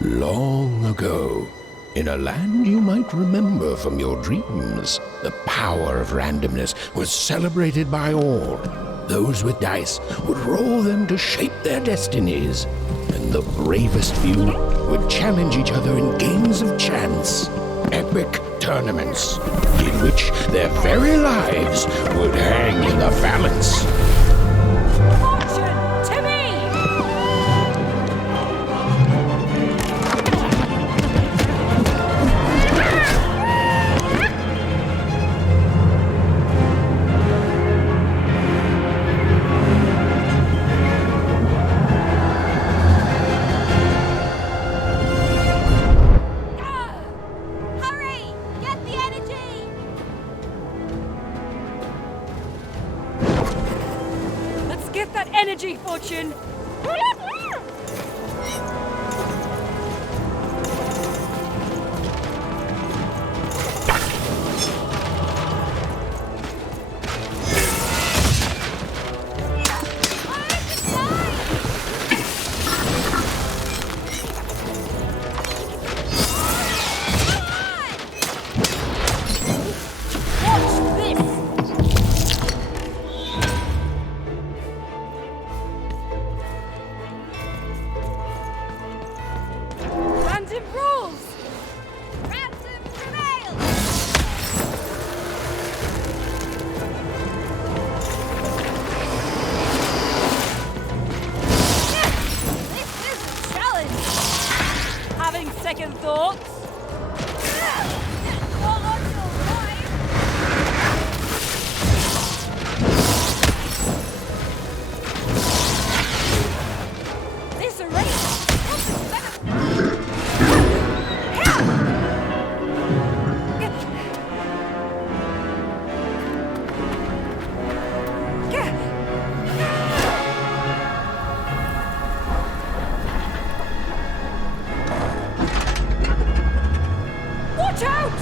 Long ago, in a land you might remember from your dreams, the power of randomness was celebrated by all. Those with dice would roll them to shape their destinies, and the bravest few would challenge each other in games of chance, epic tournaments, in which their very lives would hang in the balance. Energy, Fortune! Second thoughts? This race! Watch out!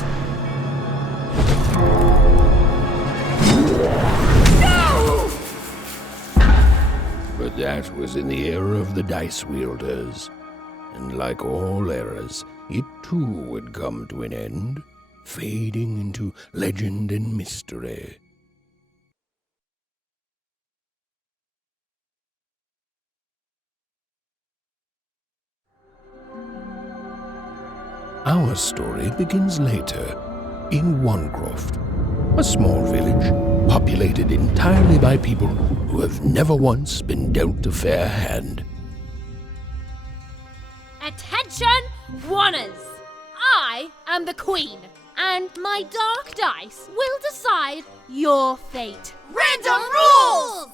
No! But that was in the era of the dice wielders, and like all eras, it too would come to an end, fading into legend and mystery. Our story begins later, in Wanecroft, a small village populated entirely by people who have never once been dealt a fair hand. Attention, Wanners! I am the Queen, and my dark dice will decide your fate. Random rules!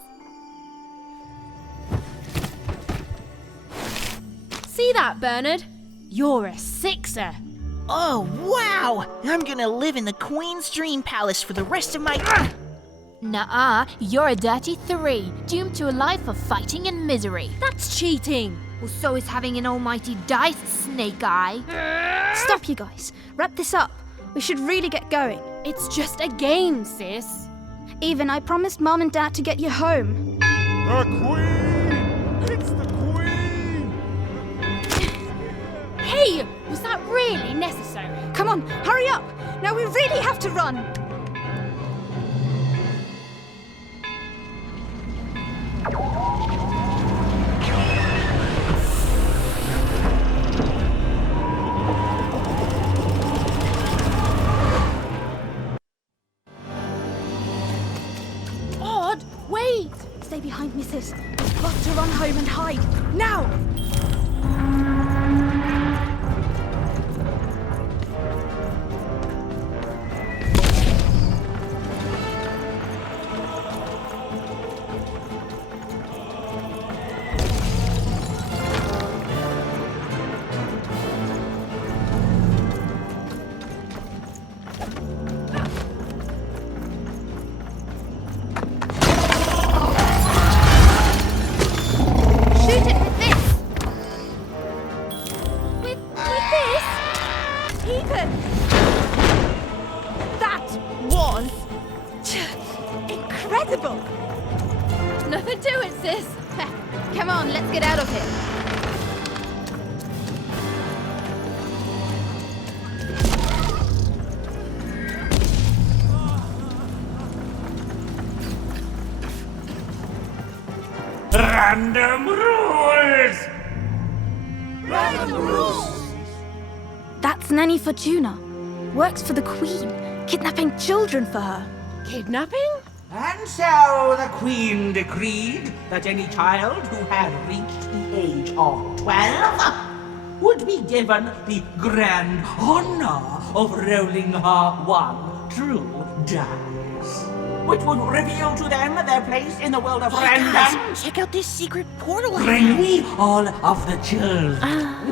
See that, Bernard? You're a 6er. Oh, wow! I'm gonna live in the Queen's Dream Palace for the rest of my... Nuh-uh, you're a dirty 3, doomed to a life of fighting and misery. That's cheating. Well, so is having an almighty dice, Snake Eye. Stop, you guys. Wrap this up. We should really get going. It's just a game, sis. Even I promised Mom and Dad to get you home. The Queen! It's the Queen! Hey, was that really necessary? Come on, hurry up! Now we really have to run! Odd, wait! Stay behind me, sis. We've got to run home and hide. Now! Incredible! Nothing to it, sis. Come on, let's get out of here. Random rules! That's Nanny Fortuna. Works for the Queen, kidnapping children for her. Kidnapping? And so the Queen decreed that any child who had reached the age of 12 would be given the grand honor of rolling her one true dice, which would reveal to them their place in the world of random. Guys, check out this secret portal I Bring have. me all of the children.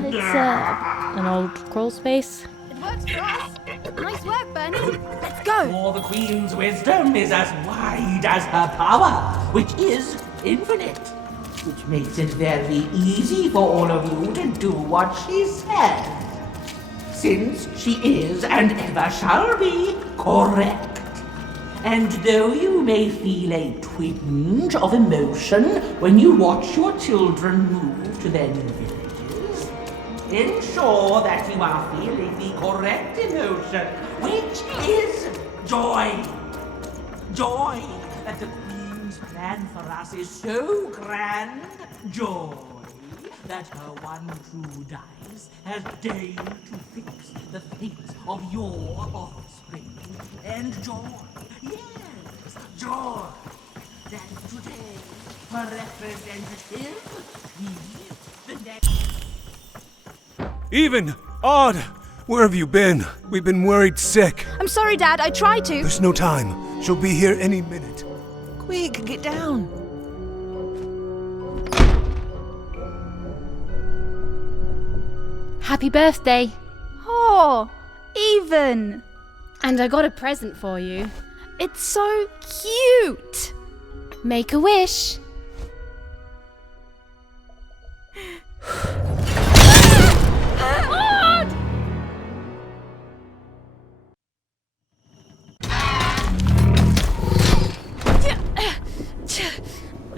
It's an old crawl space. It works for us. Nice work, Bernie. Let's go. For the Queen's wisdom is as wide as her power, which is infinite. Which makes it very easy for all of you to do what she says. Since she is and ever shall be correct. And though you may feel a twinge of emotion when you watch your children move to their new villages, ensure that you are feeling the correct emotion, which is joy. Joy that the Queen's plan for us is so grand. Joy that her one true dice has deigned to fix the fate of your offspring. And joy, yes, joy, that today her representative is the next. Even! Odd! Where have you been? We've been worried sick. I'm sorry, Dad. I tried to. There's no time. She'll be here any minute. Quick, get down. Happy birthday. Oh, Even. And I got a present for you. It's so cute. Make a wish.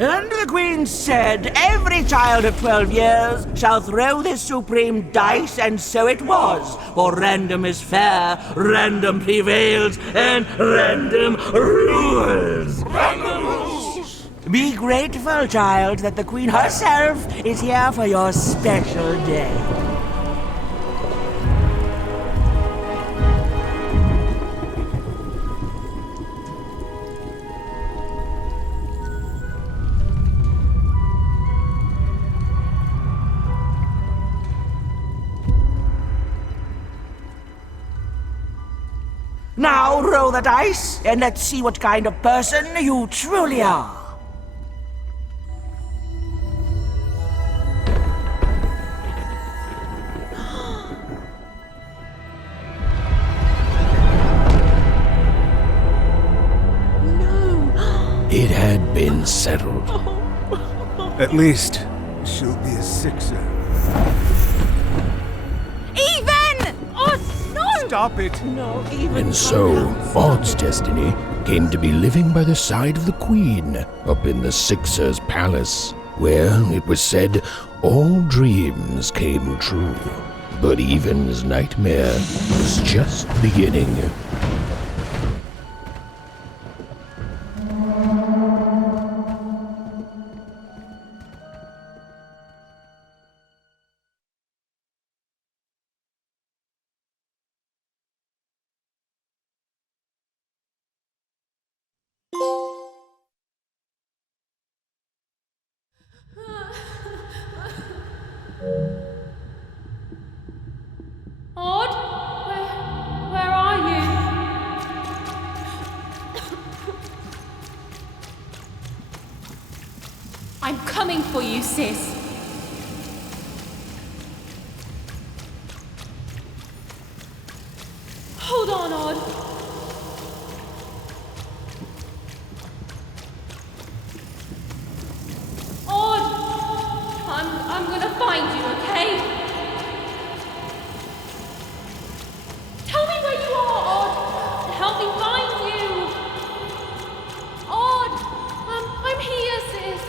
And the Queen said, every child of 12 years shall throw this supreme dice, and so it was. For random is fair, random prevails, and random rules. Random rules! Be grateful, child, that the Queen herself is here for your special day. Now roll the dice, and let's see what kind of person you truly are. It had been settled. At least, she'll be a sixer. Even! Oh, no! Stop it! And so, Odd's destiny came to be living by the side of the Queen up in the Sixer's palace, where, it was said, all dreams came true. But Even's nightmare was just beginning. Odd? Where are you? I'm coming for you, sis. Hold on, Odd. Odd! I'm gonna find you, okay? Tell me where you are, Odd! Help me find you! Odd! I'm here, sis!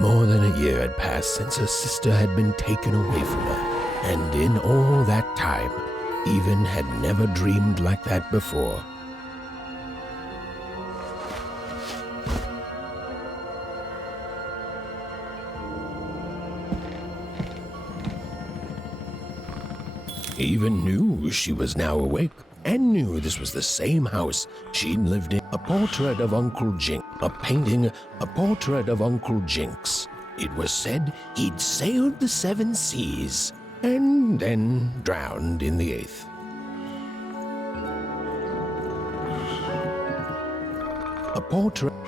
More than a year had passed since her sister had been taken away from her, and in all that time, Even had never dreamed like that before. Even knew she was now awake, and knew this was the same house she'd lived in. A portrait of Uncle Jinx, a portrait of Uncle Jinx. It was said he'd sailed the 7 seas, and then drowned in the 8th.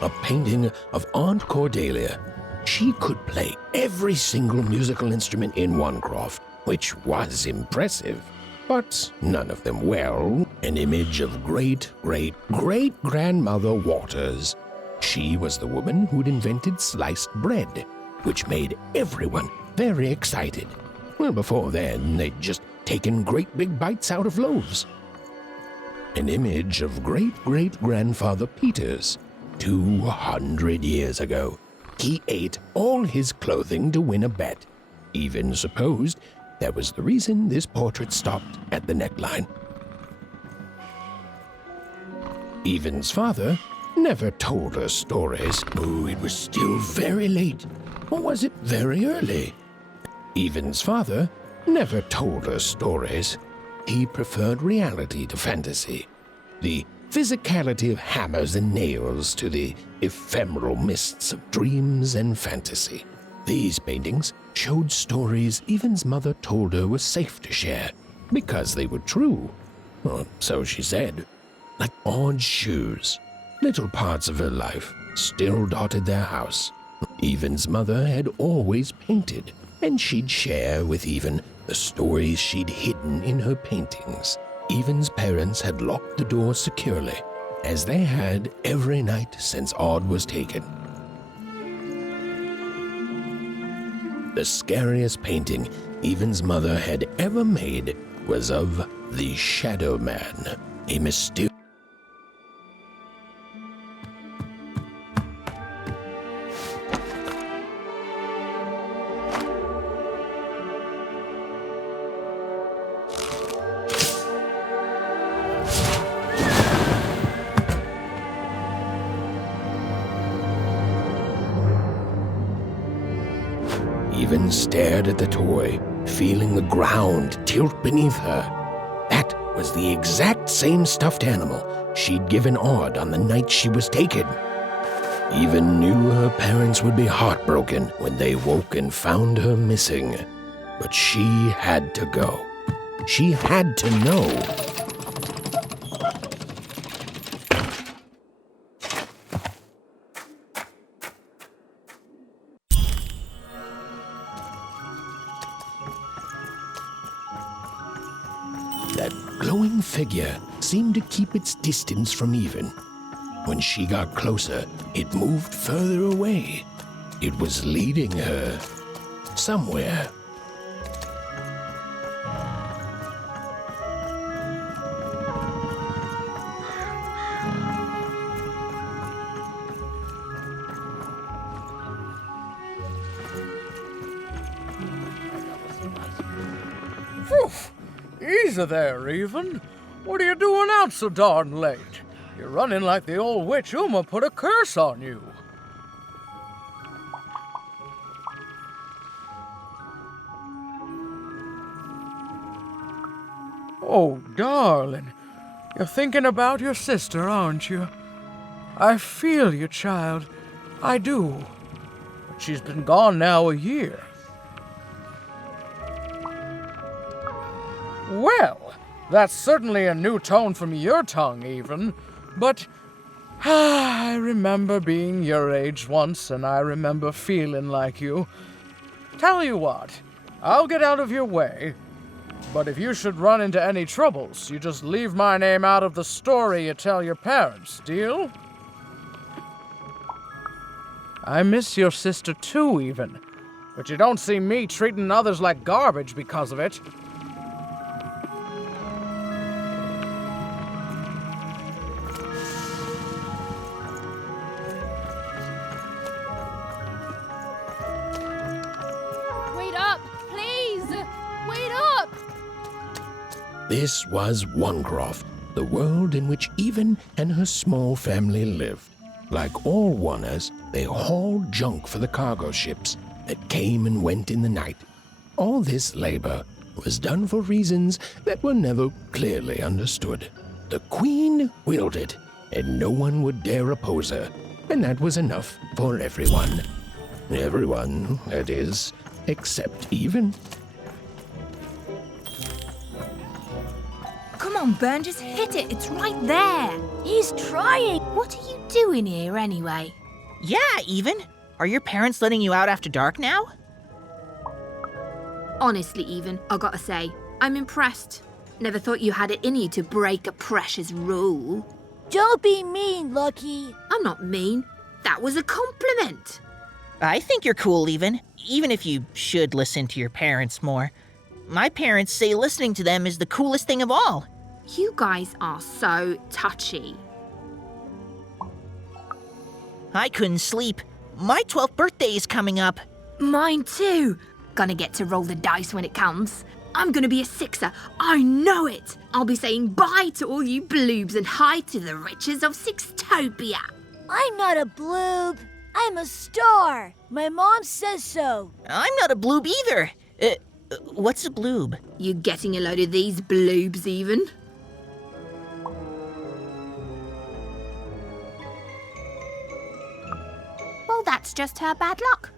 A painting of Aunt Cordelia. She could play every single musical instrument in Onecroft, which was impressive, but none of them well. An image of great-great-great-grandmother Waters. She was the woman who'd invented sliced bread, which made everyone very excited. Well, before then, they'd just taken great big bites out of loaves. An image of great-great-grandfather Peters. 200 years ago, he ate all his clothing to win a bet. Even supposed that was the reason this portrait stopped at the neckline. Even's father never told her stories. Oh, it was still very late. Or was it very early? Even's father never told her stories. He preferred reality to fantasy. The physicality of hammers and nails to the ephemeral mists of dreams and fantasy. These paintings showed stories Even's mother told her were safe to share, because they were true. Or so she said. Like odd shoes, little parts of her life still dotted their house. Even's mother had always painted, and she'd share with Even the stories she'd hidden in her paintings. Even's parents had locked the door securely, as they had every night since Odd was taken. The scariest painting Even's mother had ever made was of the Shadow Man, a mysterious... Even stared at the toy, feeling the ground tilt beneath her. That was the exact same stuffed animal she'd given Odd on the night she was taken. Even knew her parents would be heartbroken when they woke and found her missing. But she had to go. She had to know. That glowing figure seemed to keep its distance from Even. When she got closer, it moved further away. It was leading her somewhere. Easy there, Even. What are you doing out so darn late? You're running like the old witch Uma put a curse on you. Oh, darling. You're thinking about your sister, aren't you? I feel you, child. I do. But she's been gone now a year. Well, that's certainly a new tone from your tongue, Even. But I remember being your age once, and I remember feeling like you. Tell you what, I'll get out of your way. But if you should run into any troubles, you just leave my name out of the story you tell your parents, deal? I miss your sister too, Even. But you don't see me treating others like garbage because of it. This was Onecroft, the world in which Even and her small family lived. Like all Oners, they hauled junk for the cargo ships that came and went in the night. All this labor was done for reasons that were never clearly understood. The Queen willed it, and no one would dare oppose her, and that was enough for everyone. Everyone, that is, except Even. Come on, Burn, just hit it. It's right there. He's trying. What are you doing here anyway? Yeah, Even. Are your parents letting you out after dark now? Honestly, Even, I gotta say, I'm impressed. Never thought you had it in you to break a precious rule. Don't be mean, Lucky. I'm not mean. That was a compliment. I think you're cool, even if you should listen to your parents more. My parents say listening to them is the coolest thing of all. You guys are so touchy. I couldn't sleep. My 12th birthday is coming up. Mine too. Gonna get to roll the dice when it comes. I'm gonna be a sixer. I know it. I'll be saying bye to all you bloobs and hi to the riches of Sixtopia. I'm not a bloob. I'm a star. My mom says so. I'm not a bloob either. What's a bloob? You getting a load of these bloobs, Even? Well, that's just her bad luck.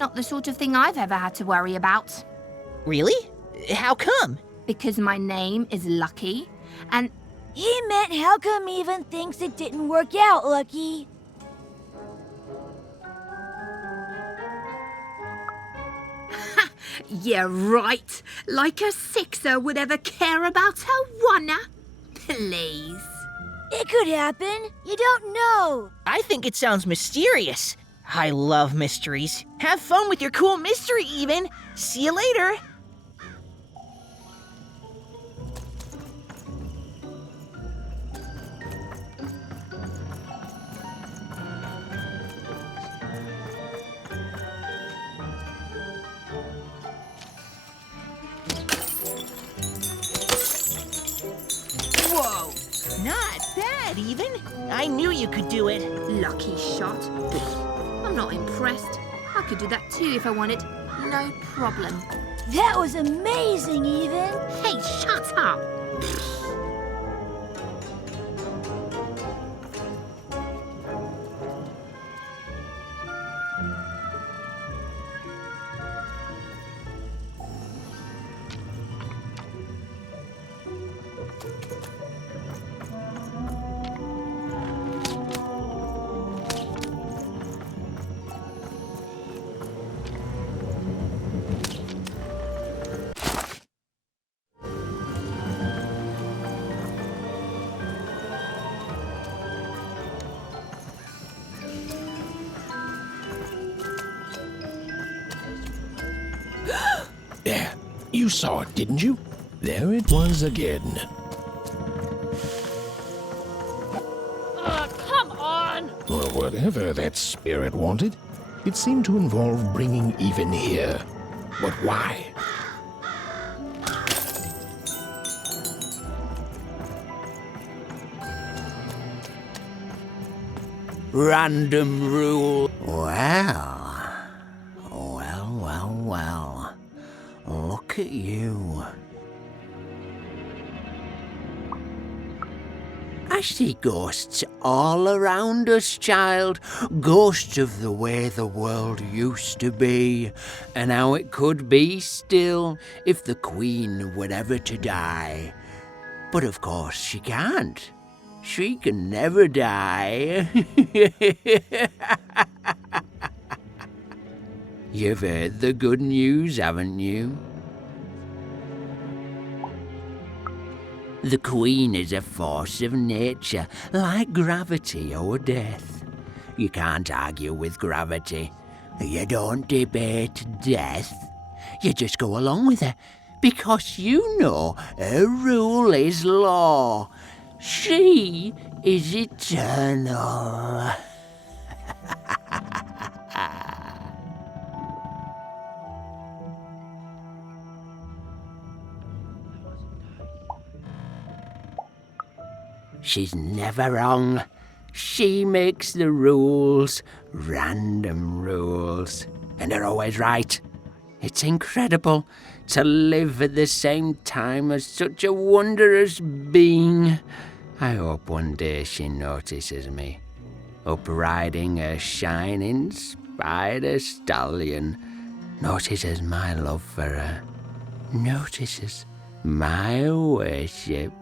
Not the sort of thing I've ever had to worry about. Really? How come? Because my name is Lucky, and He meant how come Even thinks it didn't work out, Lucky? yeah, right. Like a sixer would ever care about her oneer. Please. It could happen. You don't know. I think it sounds mysterious. I love mysteries. Have fun with your cool mystery, Even. See you later. Whoa, not bad, Even. I knew you could do it. Lucky shot. I'm not impressed. I could do that too if I wanted. No problem. That was amazing, Even. Hey, shut up. There, you saw it, didn't you? There it was again. Come on! Or whatever that spirit wanted. It seemed to involve bringing Even here. But why? Random rule. Well. Look at you. I see ghosts all around us, child. Ghosts of the way the world used to be, and how it could be still if the Queen were ever to die. But of course she can't. She can never die. You've heard the good news, haven't you? The Queen is a force of nature, like gravity or death. You can't argue with gravity. You don't debate death. You just go along with her, because you know her rule is law. She is eternal. She's never wrong. She makes the rules, random rules, and they're always right. It's incredible to live at the same time as such a wondrous being. I hope one day she notices me, up riding a shining spider stallion, notices my love for her, notices my worship.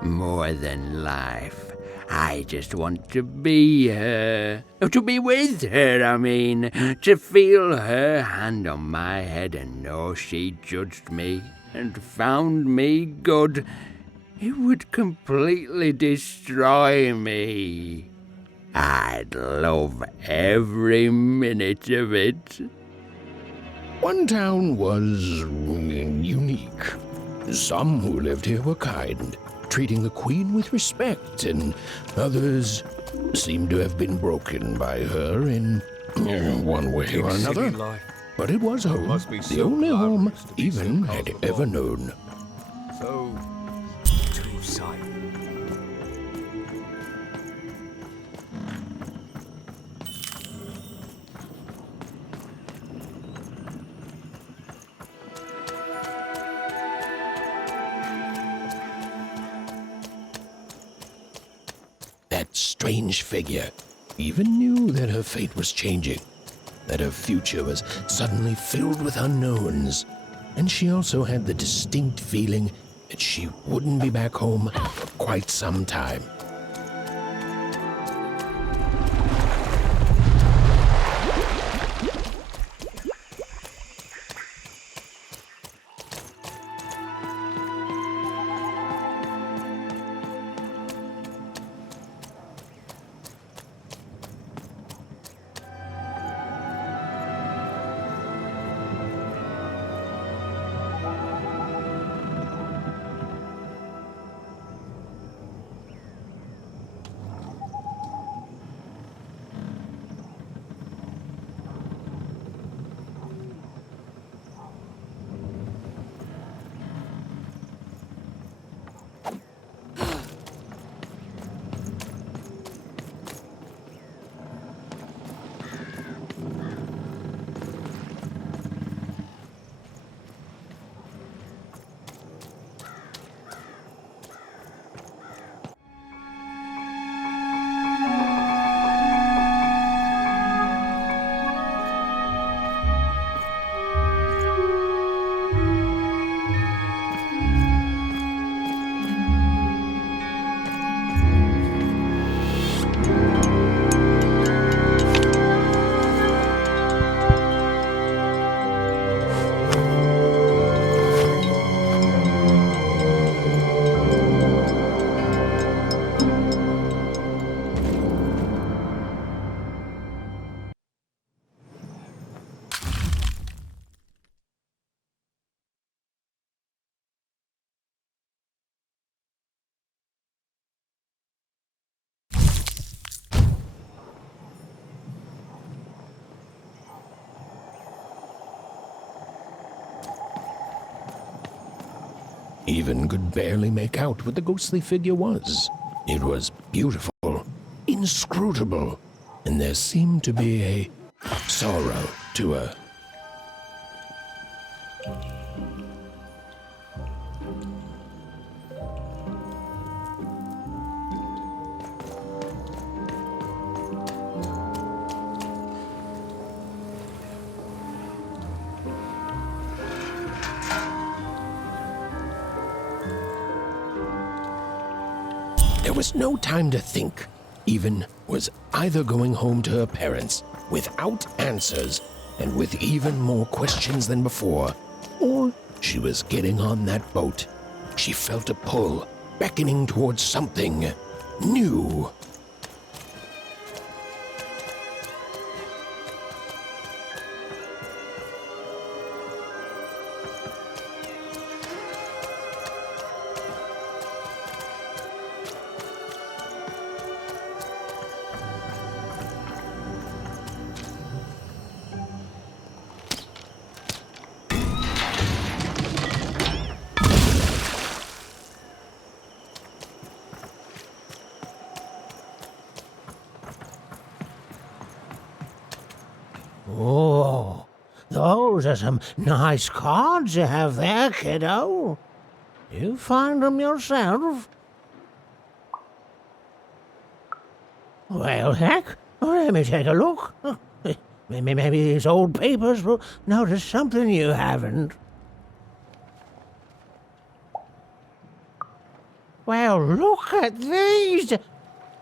More than life, I just want to be her. To be with her, I mean. To feel her hand on my head and know she judged me and found me good. It would completely destroy me. I'd love every minute of it. One town was unique. Some who lived here were kind, treating the queen with respect, and others seemed to have been broken by her in one way or another. But it was home, the only home Even had ever known. So, two-sided. That strange figure even knew that her fate was changing, that her future was suddenly filled with unknowns, and she also had the distinct feeling that she wouldn't be back home for quite some time. Even could barely make out what the ghostly figure was. It was beautiful, inscrutable, and there seemed to be a sorrow to her. There was no time to think. Even was either going home to her parents without answers and with even more questions than before, or she was getting on that boat. She felt a pull, beckoning towards something new. those are some nice cards you have there, kiddo. You find them yourself? Well, heck, let me take a look. Maybe these old papers will notice something you haven't. Well, look at these.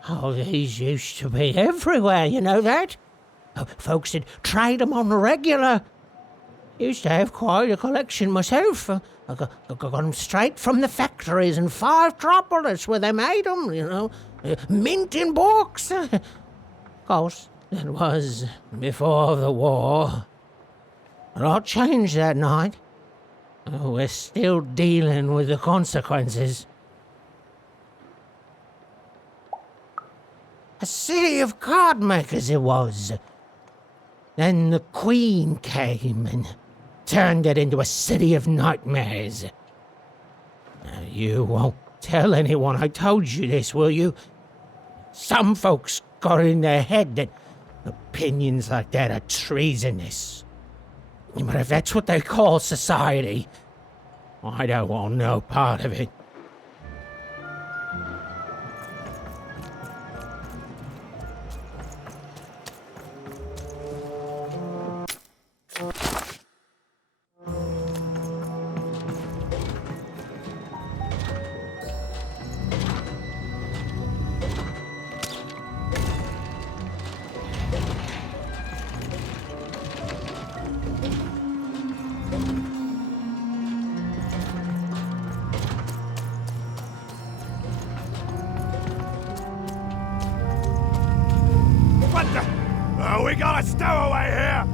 Oh, these used to be everywhere, you know that? Folks would trade them on the regular. Used to have quite a collection myself. I got them straight from the factories in 5 Tropolis where they made them, you know. Mint in books. Of course, that was before the war. A lot changed that night. We're still dealing with the consequences. A city of card makers it was. Then the Queen came and turned it into a city of nightmares. You won't tell anyone I told you this, will you? Some folks got in their head that opinions like that are treasonous. But if that's what they call society, I don't want no part of it. What the? Oh, we got a stowaway here!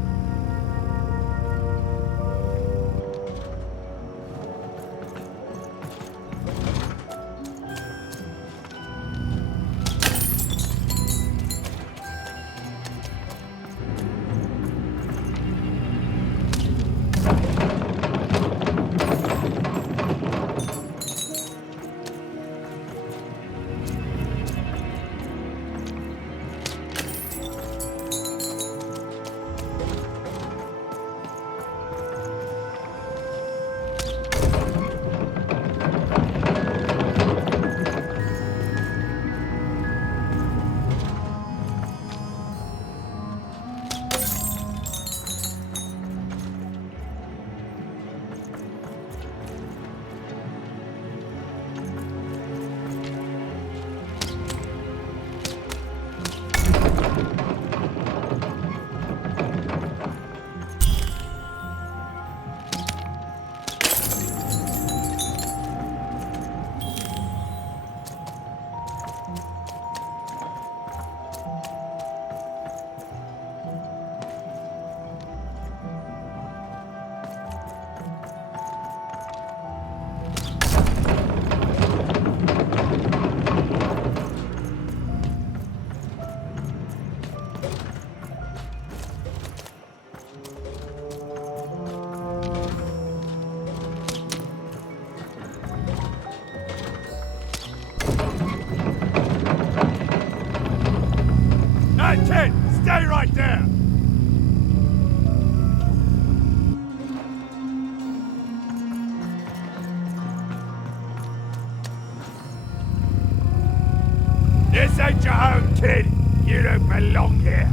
Hey, kid! Stay right there! This ain't your home, kid! You don't belong here!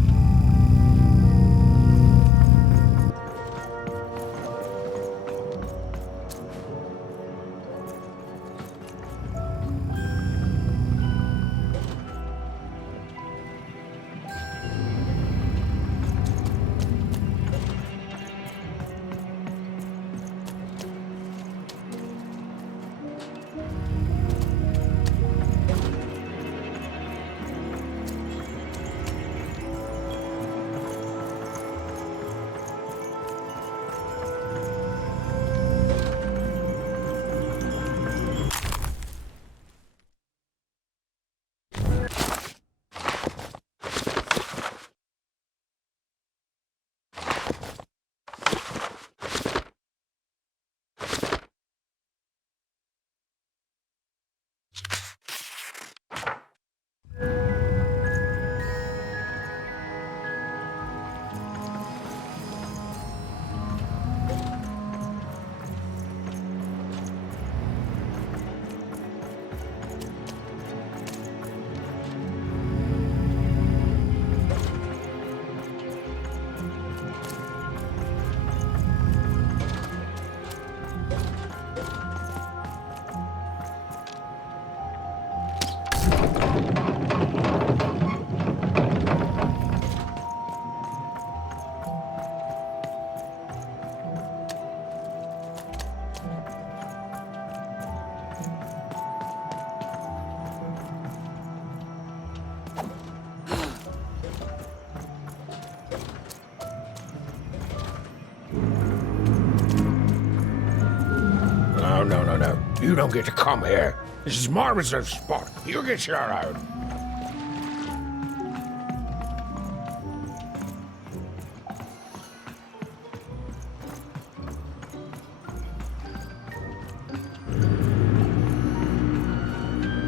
Oh, no. You don't get to come here. This is my reserved spot. You get your out.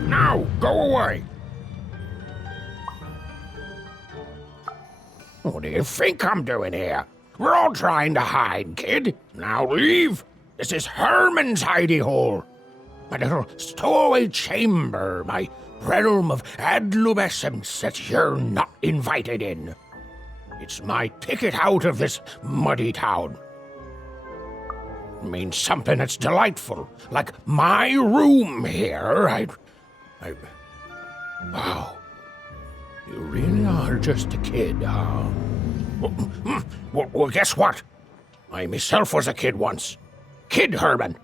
Now, go away. What do you think I'm doing here? We're all trying to hide, kid. Now leave. This is Herman's hidey hole. My little stowaway chamber, my realm of adolescence that you're not invited in. It's my ticket out of this muddy town. It means something that's delightful, like my room here. Wow. You really are just a kid, huh? Well, guess what? I myself was a kid once. Kid Herman.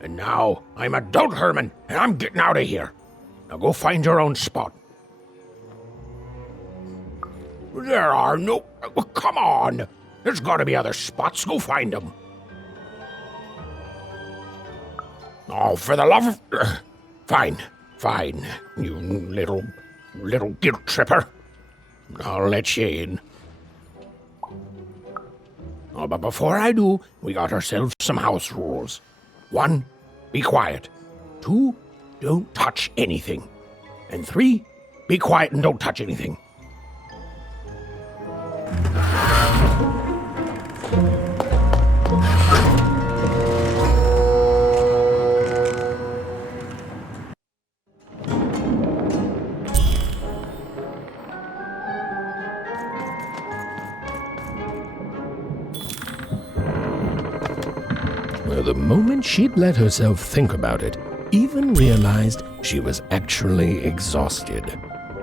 And now I'm adult Herman, and I'm getting out of here. Now go find your own spot. There are no... Oh, come on. There's got to be other spots. Go find them. Oh, for the love of... Fine, you little guilt tripper. I'll let you in. Oh, but before I do, we got ourselves some house rules. 1, be quiet. 2, don't touch anything. And 3, be quiet and don't touch anything. Well, the moment she'd let herself think about it, Even realized she was actually exhausted.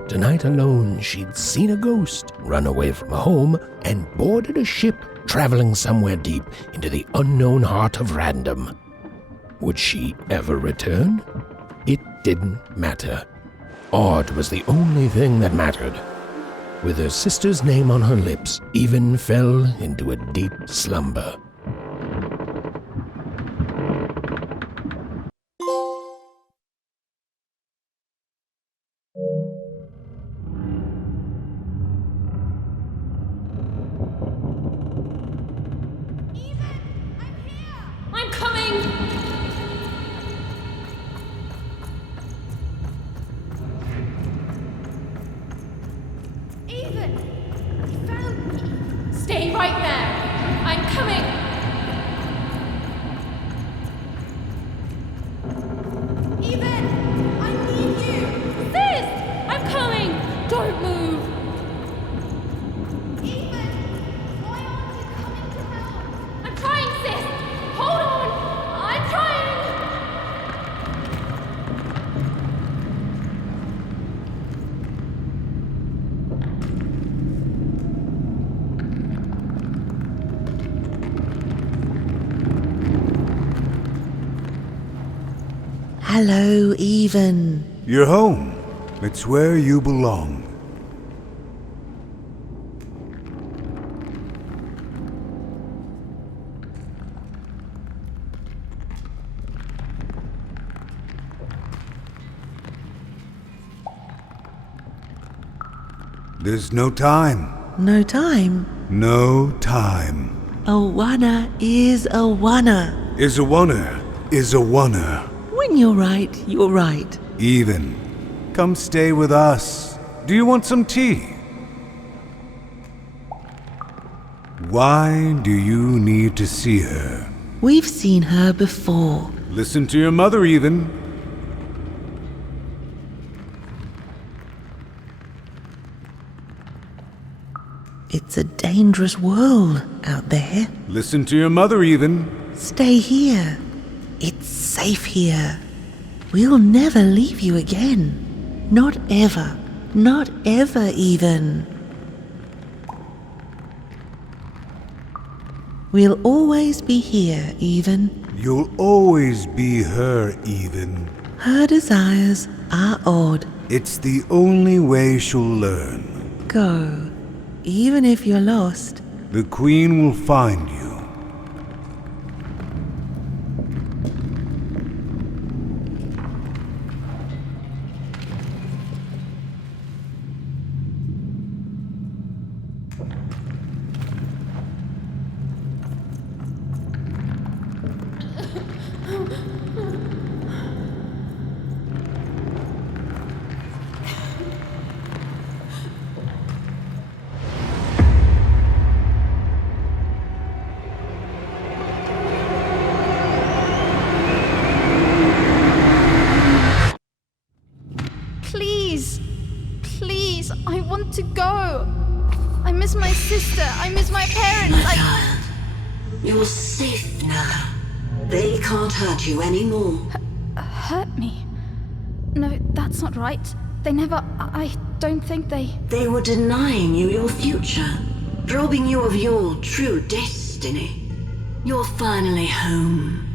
Tonight alone, she'd seen a ghost, run away from home, and boarded a ship traveling somewhere deep into the unknown heart of random. Would she ever return? It didn't matter. Odd was the only thing that mattered. With her sister's name on her lips, Even fell into a deep slumber. I'm coming! Even! You found me! Stay right there! I'm coming! Even! I need you! Sis! I'm coming! Don't move! Even! Why aren't you coming to help? I'm trying, sis! Hold on! I'm trying! Hello, Even. You're home. It's where you belong. There's no time. No time? No time. A wanna is a wanna. Is a wunner. Is a wunner. When you're right, you're right. Even. Come stay with us. Do you want some tea? Why do you need to see her? We've seen her before. Listen to your mother, Even. It's a dangerous world out there. Listen to your mother, Even. Stay here. It's safe here. We'll never leave you again. Not ever. Not ever, Even. We'll always be here, Even. You'll always be her, Even. Her desires are odd. It's the only way she'll learn. Go. Even if you're lost. The Queen will find you. miss my sister. I miss my parents. You're safe now. They can't hurt you anymore. Hurt me? No, that's not right. They never. I don't think they. They were denying you your future, robbing you of your true destiny. You're finally home.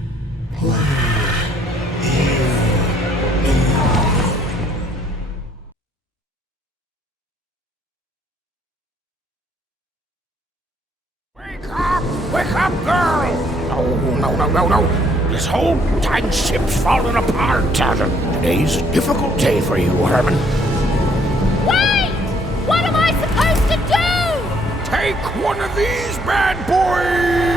Wake up, girl! No. This whole time ship's falling apart. Today's a difficult day for you, Herman. Wait! What am I supposed to do? Take one of these bad boys!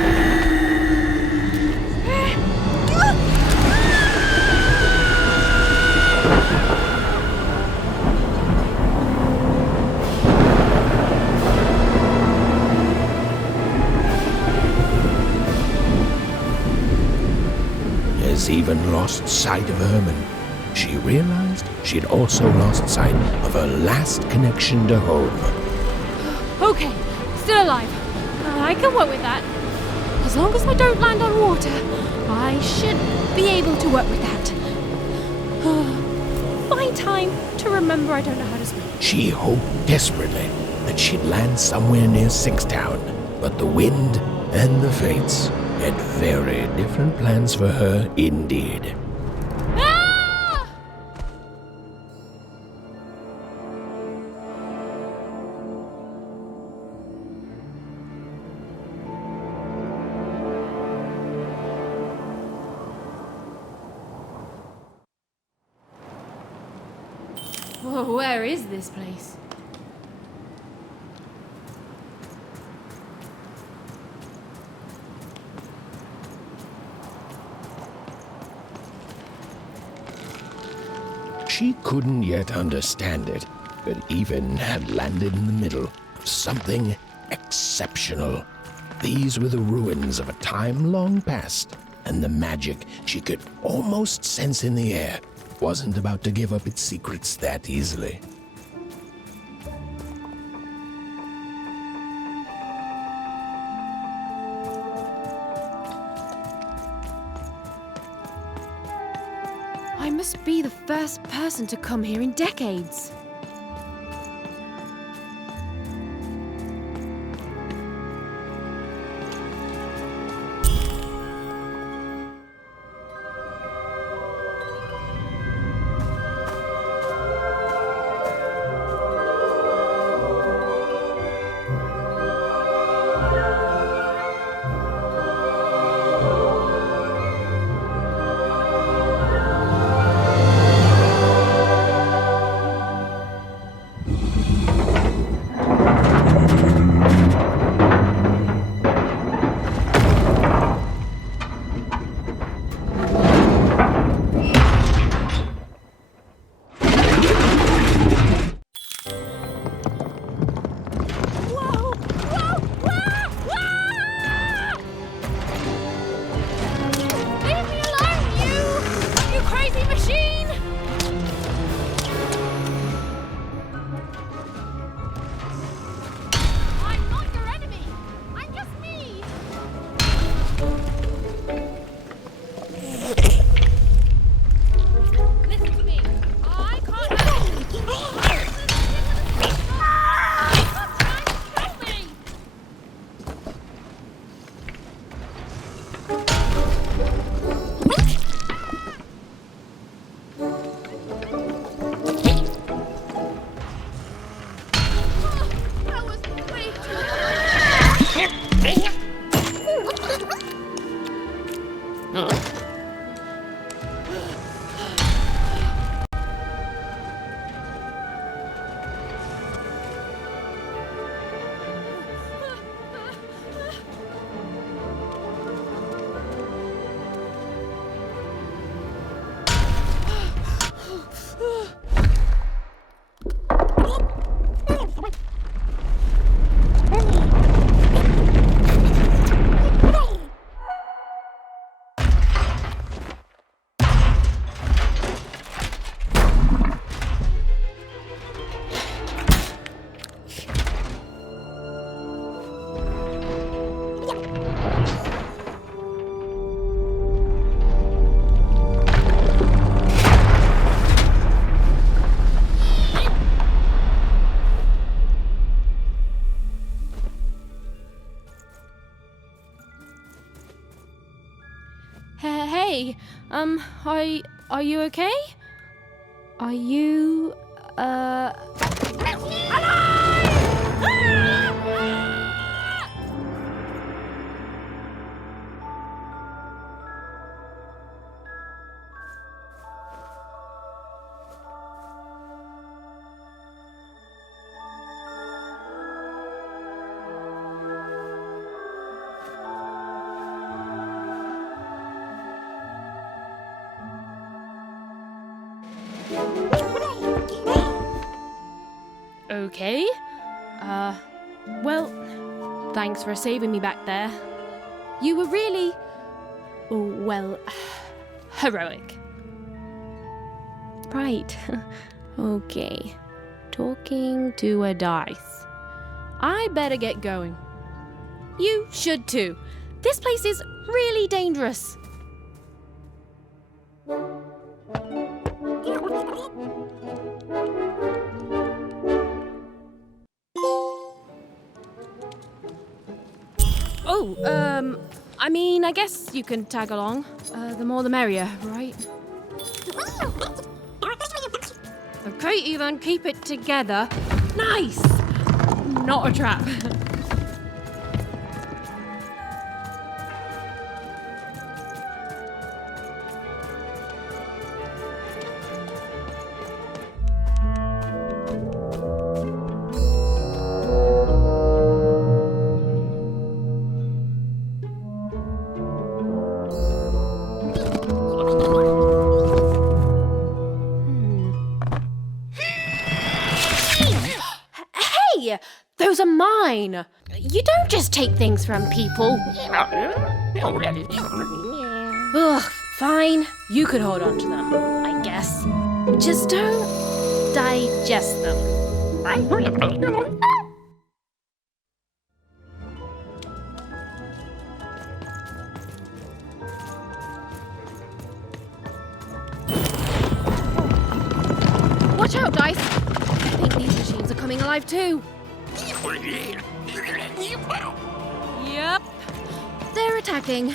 Has even lost sight of Herman. She realized she'd also lost sight of her last connection to home. Okay, still alive. I can work with that. As long as I don't land on water, I should be able to work with that. Find time to remember I don't know how to swim. She hoped desperately that she'd land somewhere near Sixtown, but the wind and the fates had very different plans for her indeed. Ah! Whoa, where is this place? She couldn't yet understand it, but even had landed in the middle of something exceptional. These were the ruins of a time long past, and the magic she could almost sense in the air wasn't about to give up its secrets that easily. I must be the first person to come here in decades. Are you okay? Are you, Okay. Well, thanks for saving me back there. You were really, well, heroic. Right. Okay. Talking to a dice. I better get going. You should too. This place is really dangerous. Oh, I mean, I guess you can tag along. The more the merrier, right? Okay, Ethan, keep it together. Nice! Not a trap. Hey! Those are mine! You don't just take things from people. Ugh, fine. You could hold on to them, I guess. Just don't digest them. Watch out, Dice! I think these machines are coming alive too. Yep. They're attacking.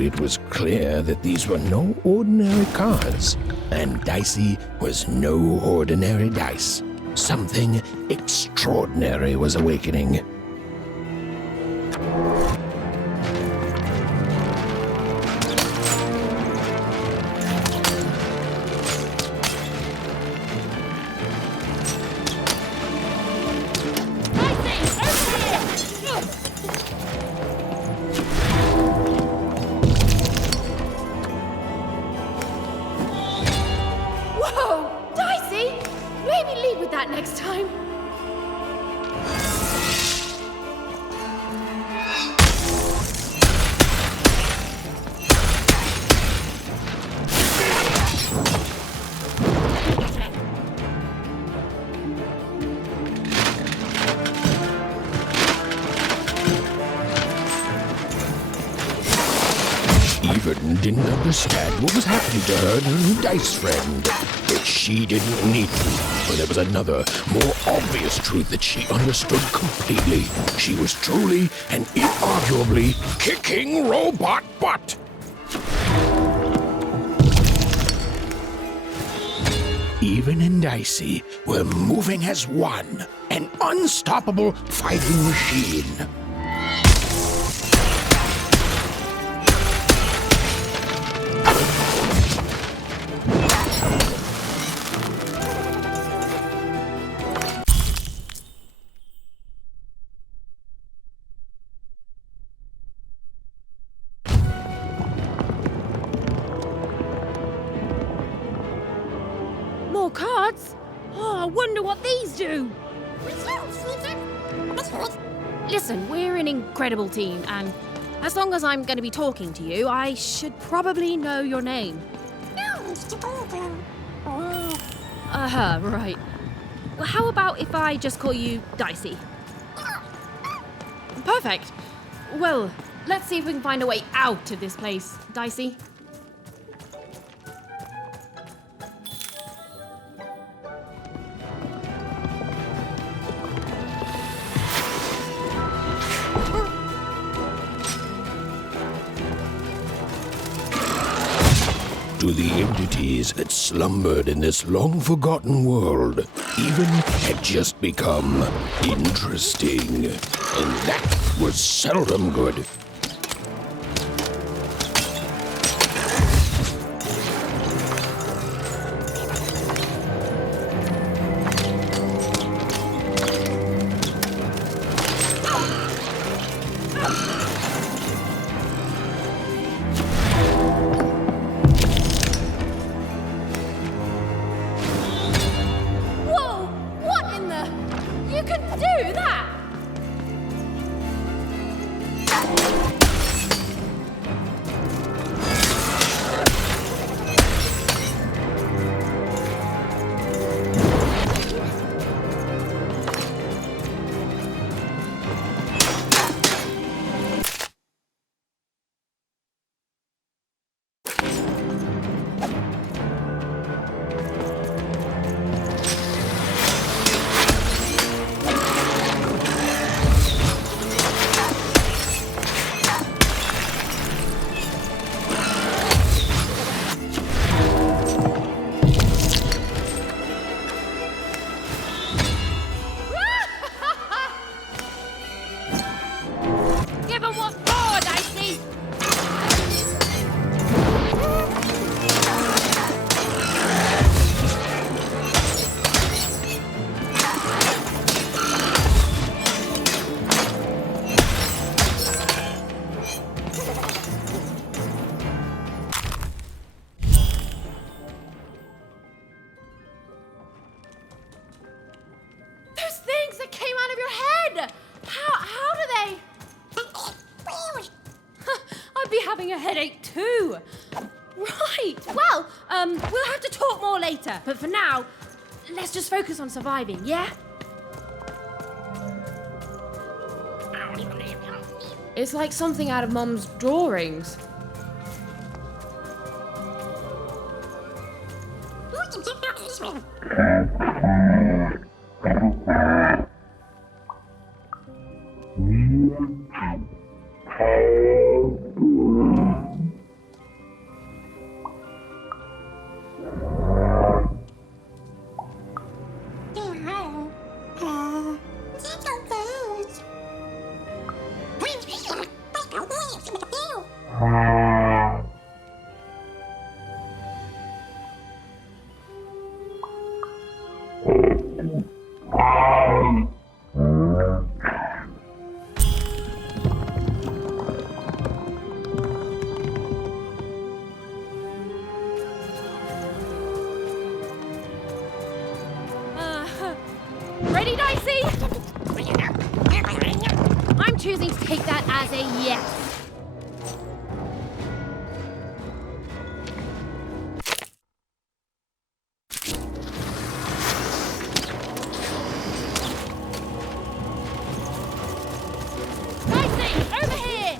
It was clear that these were no ordinary cards, and Dicey was no ordinary dice. Something extraordinary was awakening. That next time. Even didn't understand what was happening to her new dice friend. But she didn't need to, for there was another, more obvious truth that she understood completely. She was truly and inarguably kicking robot butt. Even and Dicey were moving as one, an unstoppable fighting machine. More cards? Oh, I wonder what these do. Listen, we're an incredible team, and as long as I'm going to be talking to you, I should probably know your name. Right. Well, how about if I just call you Dicey? Perfect. Well, let's see if we can find a way out of this place, Dicey. To the entities that slumbered in this long-forgotten world, even had just become interesting. And that was seldom good. Having a headache too. Right. Well, we'll have to talk more later. But for now, let's just focus on surviving, yeah? It's like something out of Mom's drawings. Ready, Dicey? I'm choosing to take that as a yes. Dicey, over here!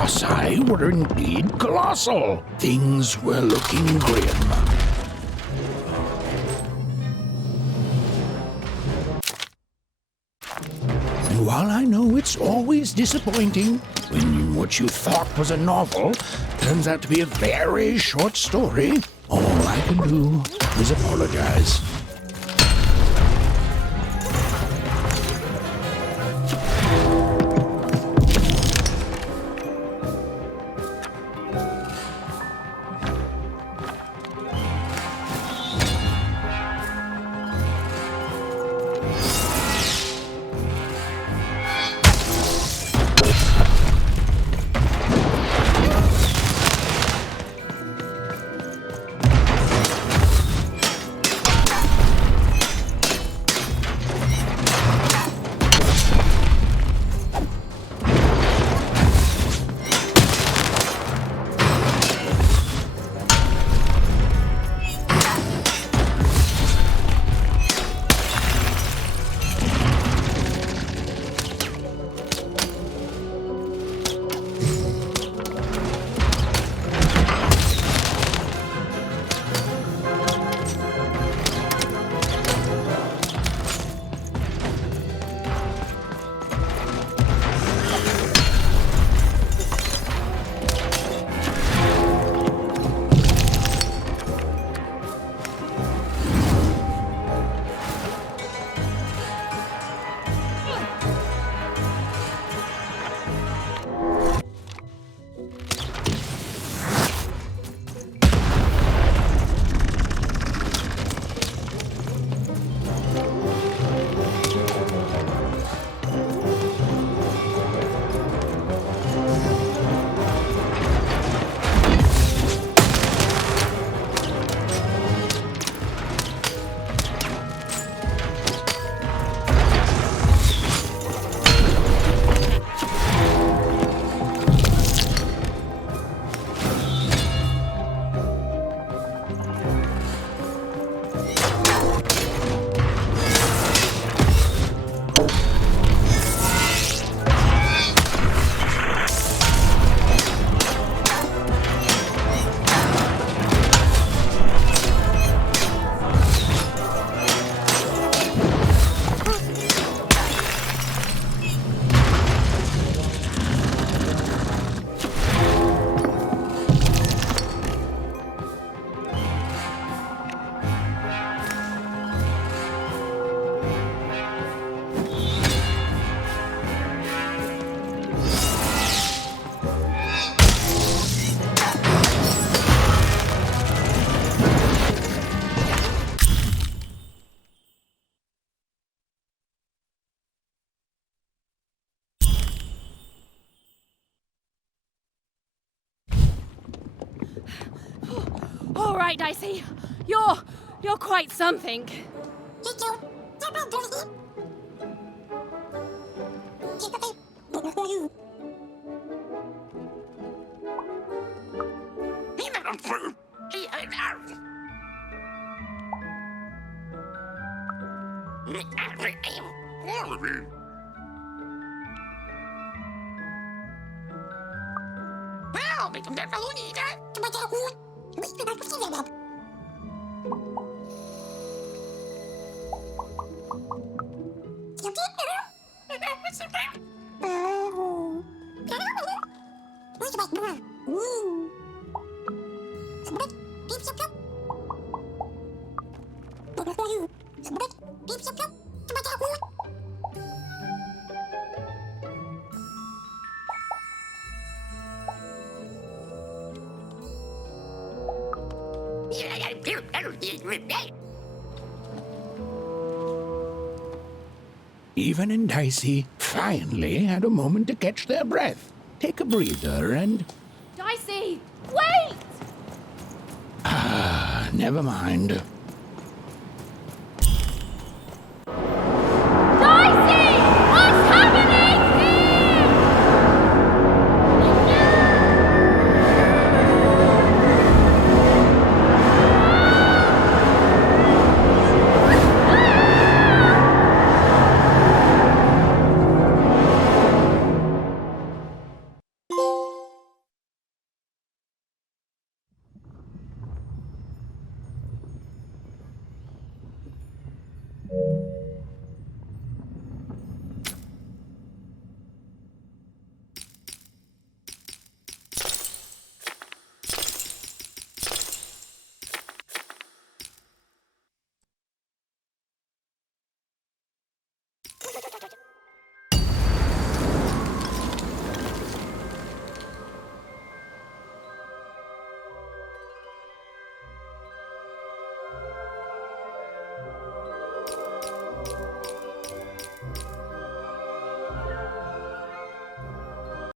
colossi were indeed colossal. Things were looking grim. And while I know it's always disappointing when what you thought was a novel turns out to be a very short story, all I can do is apologize. All right, Dicey. You're quite something. Even and Dicey finally had a moment to catch their breath, take a breather, and... Dicey, wait! Never mind.